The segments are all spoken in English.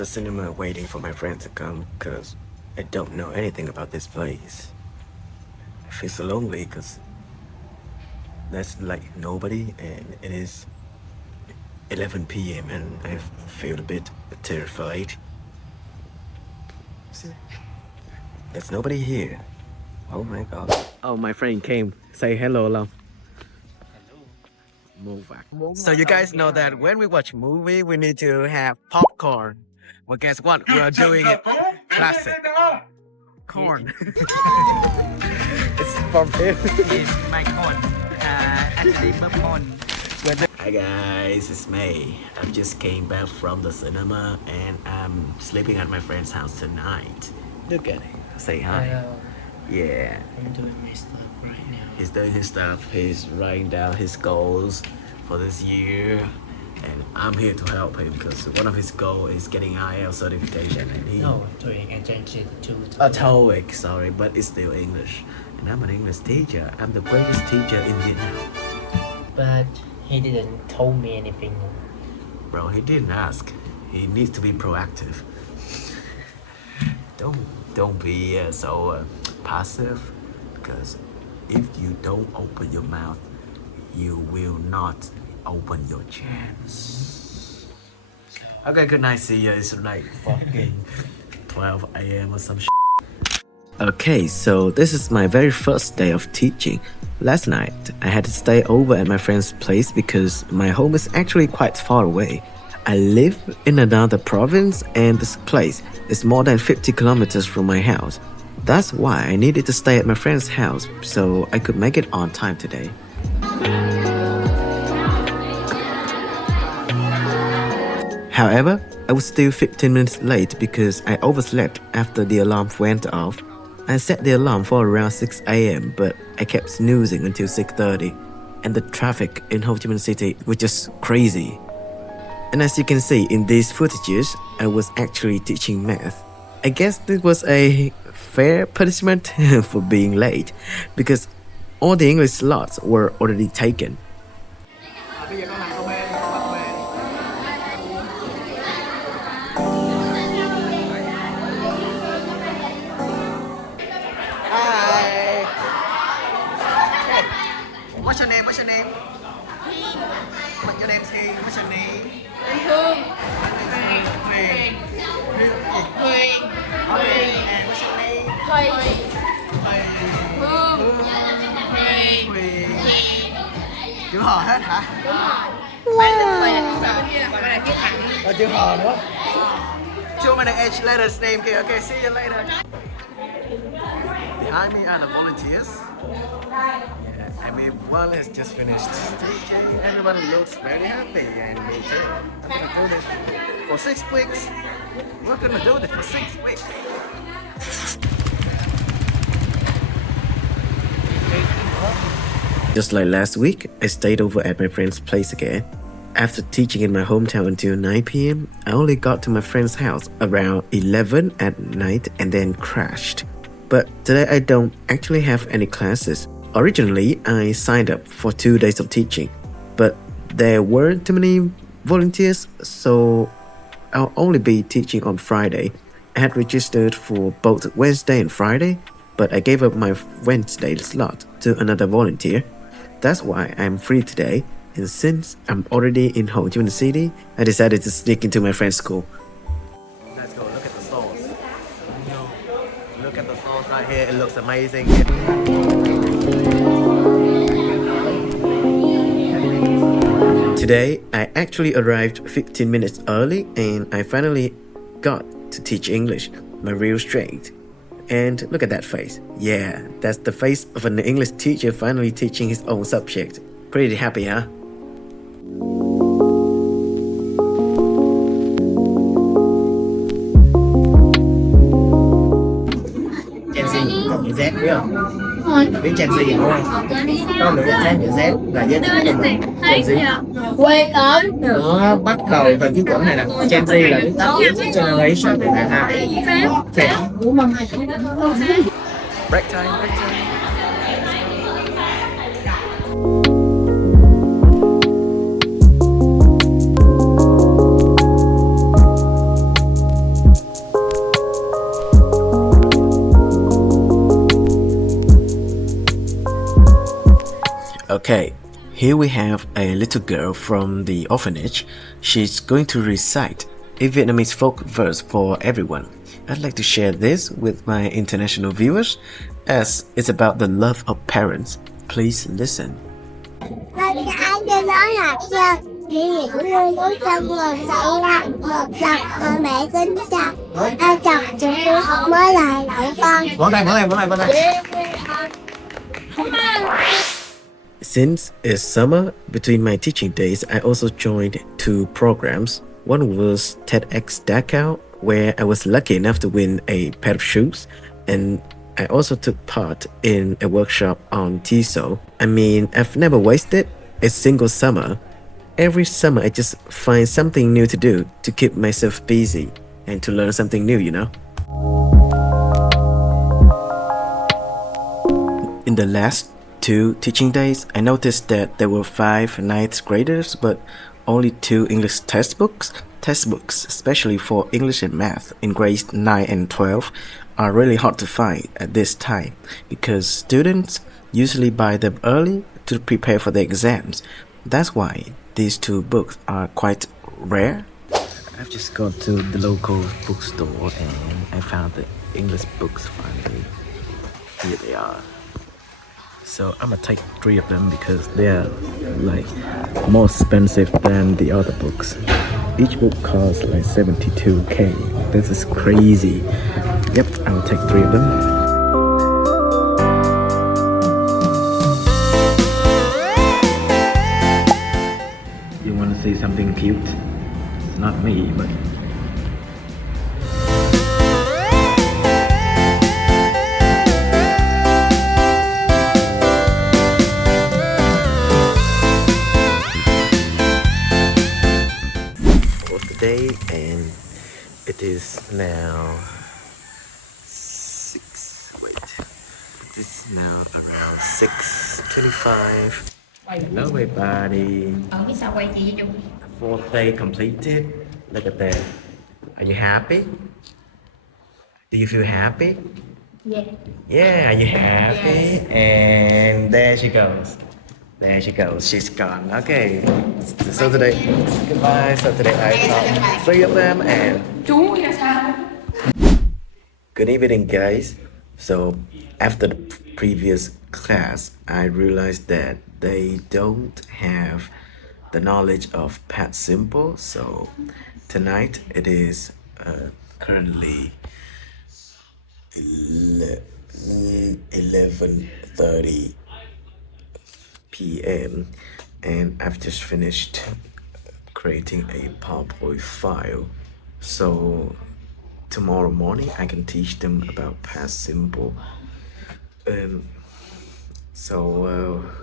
the cinema waiting for my friends to come because I don't know anything about this place. I feel so lonely because there's like nobody and it is 11 p.m. and I feel a bit terrified. There's nobody here. Oh my god. Oh, my friend came. Say hello, Long. So you guys know that when we watch movie, we need to have popcorn. Well, guess what? We are doing it classic. Corn. It's from here. It's my corn. Actually, popcorn. Hi guys, it's May. I just came back from the cinema and I'm sleeping at my friend's house tonight. Look at him. Say hi. Hello. Yeah. I'm doing my stuff right now. He's doing his stuff. He's writing down his goals for this year. And I'm here to help him because one of his goals is getting IELTS certification. And he No, doing attention to TOEIC, sorry, but it's still English. And I'm an English teacher. I'm the greatest teacher in Vietnam. But he didn't tell me anything. Bro, he didn't ask. He needs to be proactive. Don't be so passive, because if you don't open your mouth, you will not open your chance. Okay, good night. See ya. It's like fucking 12 a.m. or some shit. Okay, so this is my very first day of teaching. Last night, I had to stay over at my friend's place because my home is actually quite far away. I live in another province and this place is more than 50 kilometers from my house. That's why I needed to stay at my friend's house so I could make it on time today. However, I was still 15 minutes late because I overslept after the alarm went off. I set the alarm for around 6 a.m. but I kept snoozing until 6:30 and the traffic in Ho Chi Minh City was just crazy. And as you can see in these footages, I was actually teaching math. I guess this was a fair punishment for being late because all the English slots were already taken. Hi. What's your name? What's your name? What's your name? Hey, what's your name? Hương. Huyền. Huyền. Huyền. And what's your name? Thùy. Huyền. Hương. Huyền. Chữ hò hết hả? Đúng rồi. Bạn tên Thùy là chữ hò kia, còn là chữ thẳng. Có chữ hò nữa. Too many H letters name here. Okay, see you later. Behind me are the volunteers. Yeah, everyone has just finished teaching. Everybody looks very happy, and me too. I'm gonna do this for 6 weeks. We're gonna do this for 6 weeks. Just like last week, I stayed over at my friend's place again. After teaching in my hometown until 9 p.m., I only got to my friend's house around 11 at night and then crashed. But today I don't actually have any classes. Originally, I signed up for 2 days of teaching, but there weren't too many volunteers, so I'll only be teaching on Friday. I had registered for both Wednesday and Friday, but I gave up my Wednesday slot to another volunteer. That's why I'm free today, and since I'm already in Ho Chi Minh City, I decided to sneak into my friend's school. Let's go look at the stores. Look at the stores right here, it looks amazing. Today, I actually arrived 15 minutes early and I finally got to teach English, my real strength. And look at that face. Yeah, that's the face of an English teacher finally teaching his own subject. Pretty happy, huh? Gen Z, học chữ Z biết không? Biết Gen Z đúng không? Con được nhận chữ Z là giới thiệu cho mình. Gen Z. Quê ở. Nó bắt đầu từ cái cuốn này là Gen Z là cái tác generation là hai. Phép. Break time, break time. Okay, here we have a little girl from the orphanage. She's going to recite a Vietnamese folk verse for everyone. I'd like to share this with my international viewers as it's about the love of parents. Please listen. Anh cho nó là sao kỷ niệm luôn lúc trong người xảy ra một lần mà mẹ kính chào ai chồng chúng tôi mới lại lại con. Vỗ tay. Since it's summer, between my teaching days, I also joined 2 programs. One was TEDx Dachau, where I was lucky enough to win a pair of shoes, and I also took part in a workshop on TESOL. I mean, I've never wasted a single summer. Every summer, I just find something new to do to keep myself busy and to learn something new, you know? In the last 2 teaching days, I noticed that there were 5 ninth graders, but only 2 English textbooks. Textbooks, especially for English and math in grades 9 and 12, are really hard to find at this time because students usually buy them early to prepare for the exams. That's why these 2 books are quite rare. I've just gone to the local bookstore and I found the English books finally. Here they are. So I'm gonna take 3 of them because they're like more expensive than the other books. Each book costs like 72k. This is crazy. Yep, I'll take 3 of them. You wanna see something cute? It's not me, but day, and it is now 6. Wait, it is now around 6:25. Hello, everybody. Ở phía sau quay chị với Trung. 4th day completed. Look at that. Are you happy? Do you feel happy? Yeah. Yeah, are you happy? Yes. And there she goes. There she goes. She's gone. Okay. So today, goodbye. So today I taught 3 of them and Chú ra sao? good evening, guys. So after the previous class, I realized that they don't have the knowledge of past simple. So tonight it is currently 11:30 p.m. and I've just finished creating a PowerPoint file. So tomorrow morning I can teach them about past simple.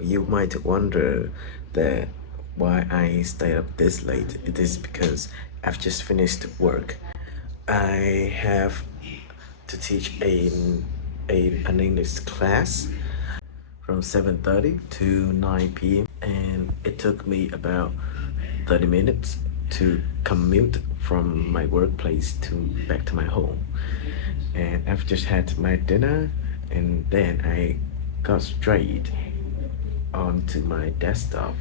You might wonder that why I stayed up this late. It is because I've just finished work. I have to teach an English class from 7:30 to 9 p.m. and it took me about 30 minutes to commute from my workplace back to my home. And I've just had my dinner and then I got straight onto my desktop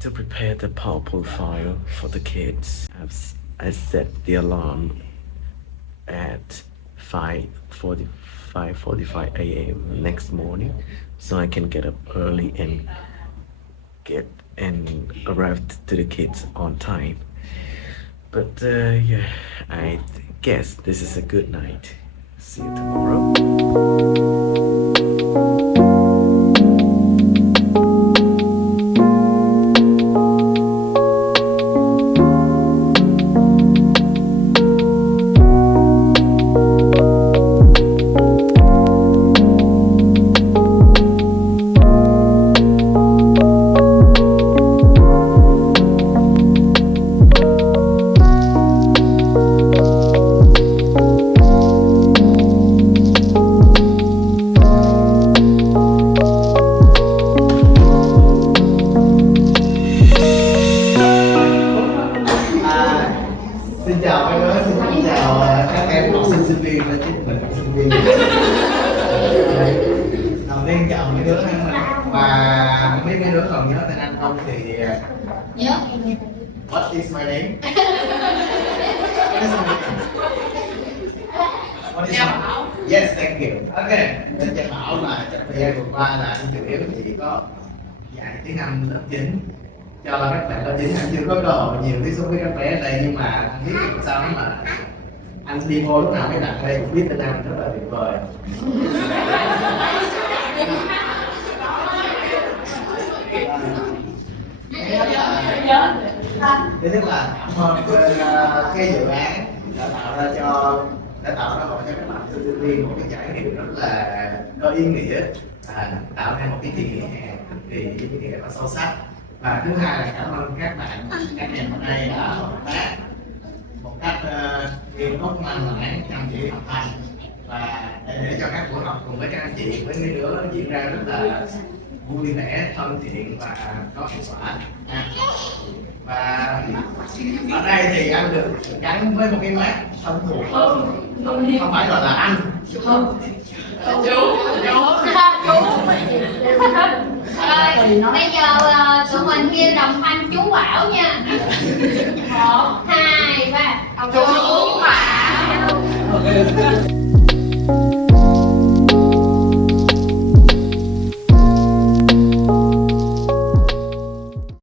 to prepare the PowerPoint file for the kids. I set the alarm at 5:45 a.m. next morning so I can get up early and arrive to the kids on time. But yeah, I guess this is a good night. See you tomorrow. đứa và không biết mấy đứa còn nhớ tên anh không thì nhớ. What is my name? What is my... Yes, thank you. Okay, nên chị Bảo là trong thời gian vừa qua là anh chủ yếu chỉ có dạy tiếng Anh lớp 9 cho các bạn lớp 9. Anh chưa có cơ hội nhiều tiếp xúc với các bé ở đây, nhưng mà anh biết sao mà anh đi vô lúc nào mới đặt đây cũng biết tên Anh rất là tuyệt vời. Thứ nhất là cảm ơn cái dự án đã tạo ra cơ hội cho các bạn sinh viên một cái trải nghiệm rất là có ý nghĩa, tạo ra một cái kỳ nghỉ hè cực kỳ ý nghĩa và sâu sắc. Và thứ hai là cảm ơn các bạn các em ở đây đã hợp tác một cách nghiêm túc, ngoan ngoãn, chăm chỉ học hành, và để cho các buổi học cùng với các anh chị với mấy đứa diễn ra rất là vui vẻ, thân thiện và có hiệu quả. Và ở đây thì anh được gắn với một cái mác thân thuộc hơn, không phải gọi là anh, chú. Rồi, bây giờ tụi mình kia đồng thanh chú Bảo nha. 1, 2, 3. Chú Bảo.